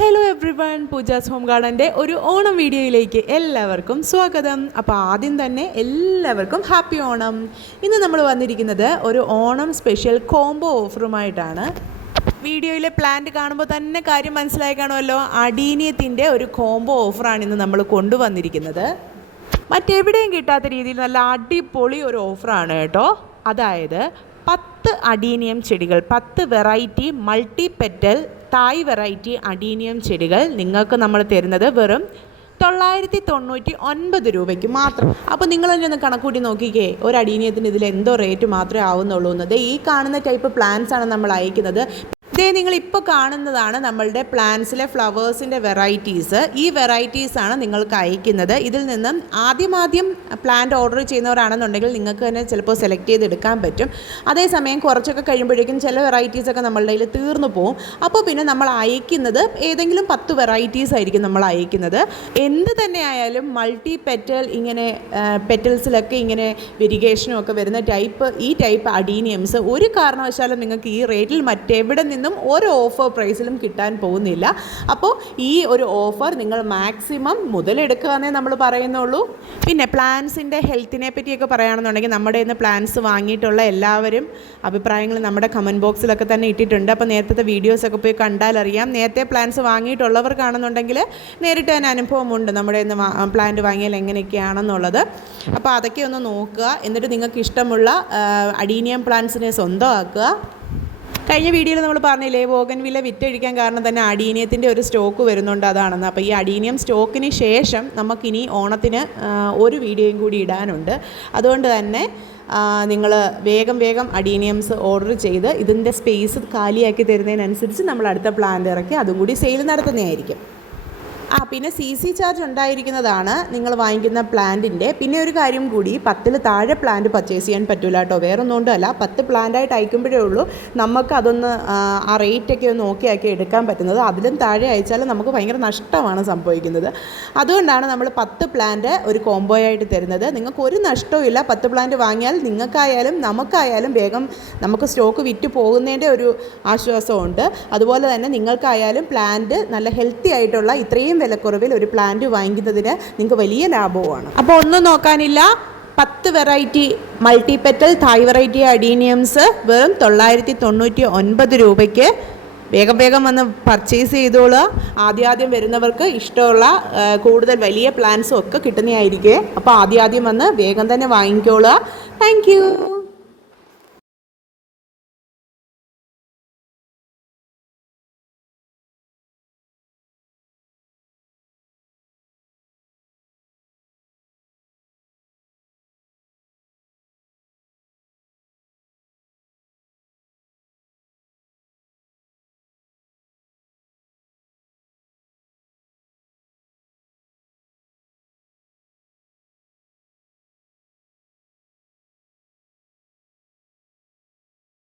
Hello everyone Pooja's home ഗാർഡന്റെ ഒരു ഓണം വീഡിയോയിലേക്ക് എല്ലാവർക്കും സ്വാഗതം. അപ്പോൾ ആദ്യം തന്നെ എല്ലാവർക്കും ഹാപ്പി ഓണം. ഇന്ന് നമ്മൾ വന്നിരിക്കുന്നത് ഒരു ഓണം സ്പെഷ്യൽ കോംബോ ഓഫറുമായിട്ടാണ്. വീഡിയോയിലെ പ്ലാന്റ് കാണുമ്പോൾ തന്നെ കാര്യം മനസ്സിലായി കാണുമല്ലോ. അടീനിയത്തിന്റെ ഒരു കോംബോ ഓഫറാണ് ഇന്ന് നമ്മൾ കൊണ്ടുവന്നിരിക്കുന്നത്. മറ്റെവിടെയും കിട്ടാത്ത രീതിയിൽ നല്ല അടിപൊളി ഒരു ഓഫറാണ് കേട്ടോ. അതായത് പത്ത് അഡീനിയം ചെടികൾ പത്ത് variety multi petal Thai variety adenium ചെടികൾ നിങ്ങൾക്ക് നമ്മൾ തരുന്നത് വെറും തൊള്ളായിരത്തി തൊണ്ണൂറ്റി ഒൻപത് രൂപയ്ക്ക് മാത്രം. അപ്പോൾ നിങ്ങൾ തന്നെ ഒന്ന് കണക്കൂട്ടി നോക്കിക്കേ ഒരു അടീനിയത്തിന് ഇതിൽ എന്തോ റേറ്റ് മാത്രമേ ആവുന്നുള്ളൂ എന്നത്. ഈ കാണുന്ന ടൈപ്പ് പ്ലാന്റ്സ് ആണ് നമ്മൾ അയക്കുന്നത്. ഇതേ നിങ്ങൾ ഇപ്പോൾ കാണുന്നതാണ് നമ്മളുടെ പ്ലാന്റ്സിലെ ഫ്ലവേഴ്സിന്റെ വെറൈറ്റീസ്. ഈ വെറൈറ്റീസ് ആണ് നിങ്ങൾക്ക് അയക്കുന്നത്. ഇതിൽ നിന്നും ആദ്യമാദ്യം പ്ലാന്റ് ഓർഡർ ചെയ്യുന്നവരാണെന്നുണ്ടെങ്കിൽ നിങ്ങൾക്ക് തന്നെ ചിലപ്പോൾ സെലക്ട് ചെയ്തെടുക്കാൻ പറ്റും. അതേസമയം കുറച്ചൊക്കെ കഴിയുമ്പോഴേക്കും ചില വെറൈറ്റീസ് ഒക്കെ നമ്മളുടെ കയ്യിൽ തീർന്നു പോകും അപ്പോൾ പിന്നെ നമ്മൾ അയക്കുന്നത് ഏതെങ്കിലും പത്ത് വെറൈറ്റീസ് ആയിരിക്കും നമ്മൾ അയക്കുന്നത്. എന്ത് തന്നെ ആയാലും മൾട്ടി പെറ്റൽ ഇങ്ങനെ പെറ്റൽസിലൊക്കെ ഇങ്ങനെ വെരിഗേഷനും ഒക്കെ വരുന്ന ടൈപ്പ് ഈ ടൈപ്പ് അഡീനിയംസ് ഒരു കാരണവശാലും നിങ്ങൾക്ക് ഈ റേറ്റിൽ മറ്റെവിടെ നിന്നും ഒരു ഓഫർ പ്രൈസിലും കിട്ടാൻ പോകുന്നില്ല. അപ്പോൾ ഈ ഒരു ഓഫർ നിങ്ങൾ മാക്സിമം മുതലെടുക്കുക എന്നേ നമ്മൾ പറയുന്നുള്ളൂ. പിന്നെ പ്ലാൻസിന്റെ ഹെൽത്തിനെ പറ്റിയൊക്കെ പറയുകയാണെന്നുണ്ടെങ്കിൽ നമ്മുടെ ഇന്ന് പ്ലാൻസ് വാങ്ങിയിട്ടുള്ള എല്ലാവരും അഭിപ്രായങ്ങൾ നമ്മുടെ കമന്റ് ബോക്സിലൊക്കെ തന്നെ ഇട്ടിട്ടുണ്ട്. അപ്പോൾ നേരത്തെ വീഡിയോസൊക്കെ പോയി കണ്ടാൽ അറിയാം. നേരത്തെ പ്ലാൻസ് വാങ്ങിയിട്ടുള്ളവർക്കാണെന്നുണ്ടെങ്കിൽ നേരിട്ട് തന്നെ അനുഭവമുണ്ട് നമ്മുടെ ഇന്ന് പ്ലാന്റ് വാങ്ങിയാൽ എങ്ങനെയൊക്കെയാണെന്നുള്ളത്. അപ്പോൾ അതൊക്കെ ഒന്ന് നോക്കുക. എന്നിട്ട് നിങ്ങൾക്ക് ഇഷ്ടമുള്ള അഡീനിയം പ്ലാന്റ്സിനെ സ്വന്തമാക്കുക. കഴിഞ്ഞ വീഡിയോയിൽ നമ്മൾ പറഞ്ഞില്ലേ വോഗൻ വില വിറ്റഴിക്കാൻ കാരണം തന്നെ അടീനിയത്തിന്റെ ഒരു സ്റ്റോക്ക് വരുന്നുണ്ട് അതാണെന്ന്. അപ്പോൾ ഈ അടീനിയം സ്റ്റോക്കിന് ശേഷം നമുക്കിനി ഓണത്തിന് ഒരു വീഡിയോയും കൂടി ഇടാനുണ്ട്. അതുകൊണ്ട് തന്നെ നിങ്ങൾ വേഗം വേഗം അഡീനിയംസ് ഓർഡർ ചെയ്ത് ഇതിന്റെ സ്പേസ് കാലിയാക്കി തരുന്നതിനനുസരിച്ച് നമ്മൾ അടുത്ത പ്ലാന്റ് ഇറക്കി അതും കൂടി സെയിൽ നടത്തുന്നതായിരിക്കും. ആ പിന്നെ സി സി ചാർജ് ഉണ്ടായിരിക്കുന്നതാണ് നിങ്ങൾ വാങ്ങിക്കുന്ന പ്ലാന്റിന്റെ പിന്നെ ഒരു കാര്യം കൂടി പത്തിൽ താഴെ പ്ലാന്റ് പർച്ചേസ് ചെയ്യാൻ പറ്റില്ല കേട്ടോ. വേറെ ഒന്നും കൊണ്ടല്ല പത്ത് പ്ലാന്റായിട്ട് അയക്കുമ്പോഴേ ഉള്ളൂ നമുക്ക് അതൊന്ന് ആ റേറ്റൊക്കെ ഒന്ന് ഓക്കെ ആക്കി എടുക്കാൻ പറ്റുന്നത്. അതിലും താഴെ അയച്ചാൽ നമുക്ക് ഭയങ്കര നഷ്ടമാണ് സംഭവിക്കുന്നത്. അതുകൊണ്ടാണ് നമ്മൾ പത്ത് പ്ലാന്റ് ഒരു കോംബോ ആയിട്ട് തരുന്നത്. നിങ്ങൾക്ക് ഒരു നഷ്ടവും ഇല്ല. പത്ത് പ്ലാന്റ് വാങ്ങിയാൽ നിങ്ങൾക്കായാലും നമുക്കായാലും വേഗം നമുക്ക് സ്റ്റോക്ക് വിറ്റ് പോകുന്നതിന്റെ ഒരു ആശ്വാസമുണ്ട്. അതുപോലെ തന്നെ നിങ്ങൾക്കായാലും പ്ലാന്റ് നല്ല ഹെൽത്തി ആയിട്ടുള്ള ഇത്രയും വിലക്കുറവിൽ ഒരു പ്ലാന്റ് വാങ്ങിക്കുന്നതിന് നിങ്ങൾക്ക് വലിയ ലാഭവുമാണ്. അപ്പോൾ ഒന്നും നോക്കാനില്ല. പത്ത് variety multipetal Thai variety adeniums വെറും തൊള്ളായിരത്തി തൊണ്ണൂറ്റി ഒൻപത് രൂപയ്ക്ക് വേഗം വേഗം വന്ന് പർച്ചേസ് ചെയ്തോളുക ആദ്യാദ്യം വരുന്നവർക്ക് ഇഷ്ടമുള്ള കൂടുതൽ വലിയ പ്ലാൻസും ഒക്കെ കിട്ടുന്നതായിരിക്കും. അപ്പോൾ ആദ്യാദ്യം വന്ന് വേഗം തന്നെ വാങ്ങിക്കോളുക താങ്ക്